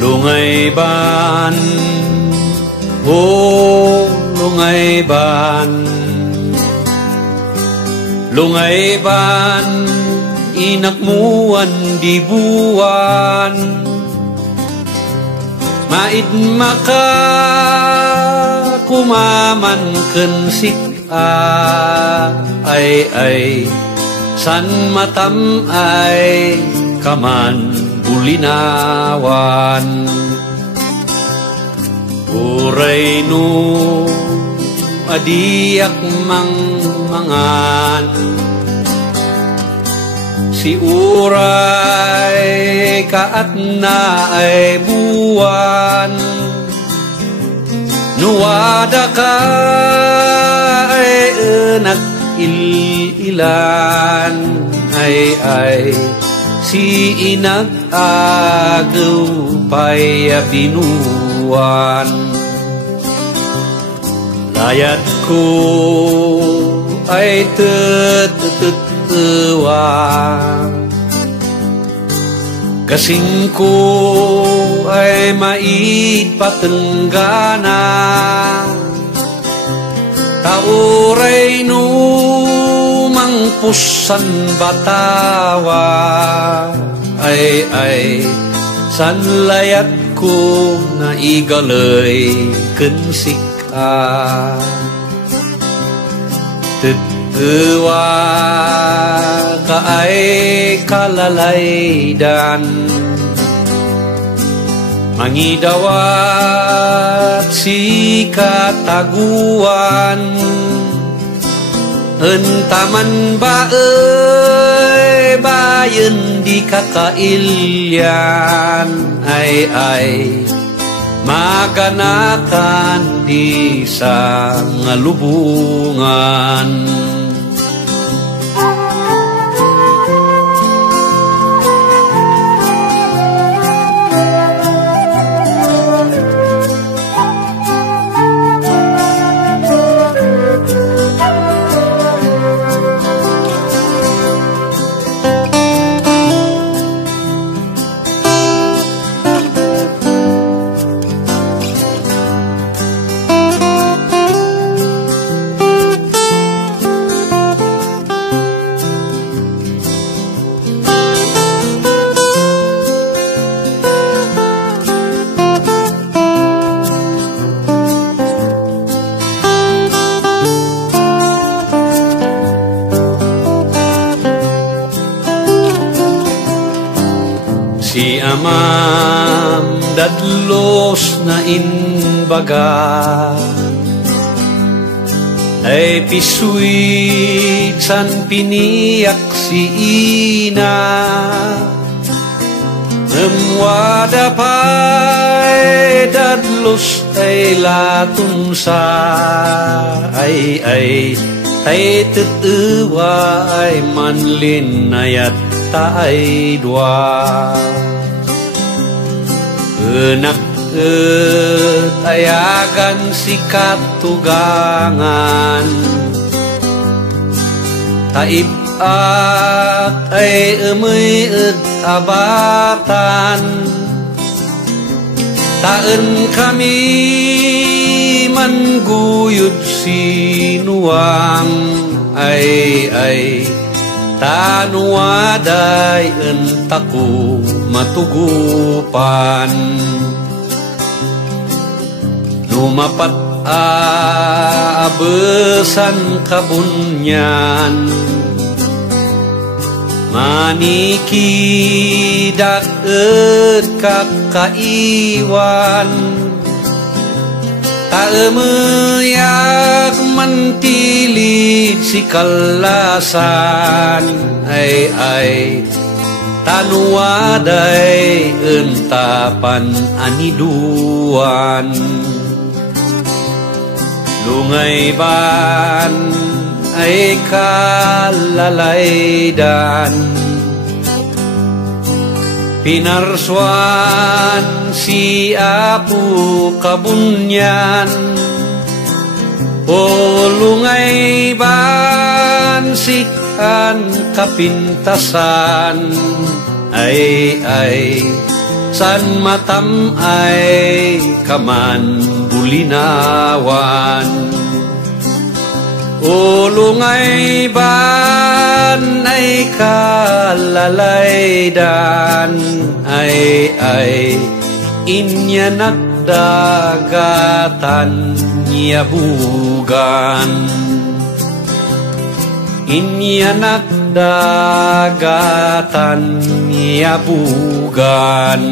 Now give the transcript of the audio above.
Lungayban, oh Lungayban, Lungayban, inakmuan di buwan, maid maka kumaman kensik ay san matam ay kaman bulinawan. Uray no adiak mangan, si uray kaat na ay buwan, nuwada ka ay enak ilan ay si inag-agaw pa'y binuan. Layat ko ay tututuwa, kasing ko ay mait patenggana, tauray numang pusan batawa, ay san layat ko na igalay kensik tetewa ka ay kalalaydan, mangidawat si kataguan, entaman bae bayen di kakailyan, ay maganakan di sa ngalubungan. Si amam dadlos na inbaga, ay pisuit san piniyak si ina, ngemwada pa'y dadlos ay latunsa, ay tetewa ay manlin ayat taay dua. Enak ayagan si katugangan, taib at ay emeet abatan, taan kami mangguyod sinuang, ay tanuaday entaku matugupan. Lumapat abesan kabunyan, maniki daet kakaiwan, taemeyak mentilid si kalasan, ay tanuaday entapan aniduan. Lungayban ay kalalaydan, pinarsuan si apu kabunyan, o Lungayban sikan kapintasan, ay san matam ay kaman bulinawan. Ulungay ban ay kalalaydan ay inyanak dagatan yabugan. Inyanak dagatan yabugan.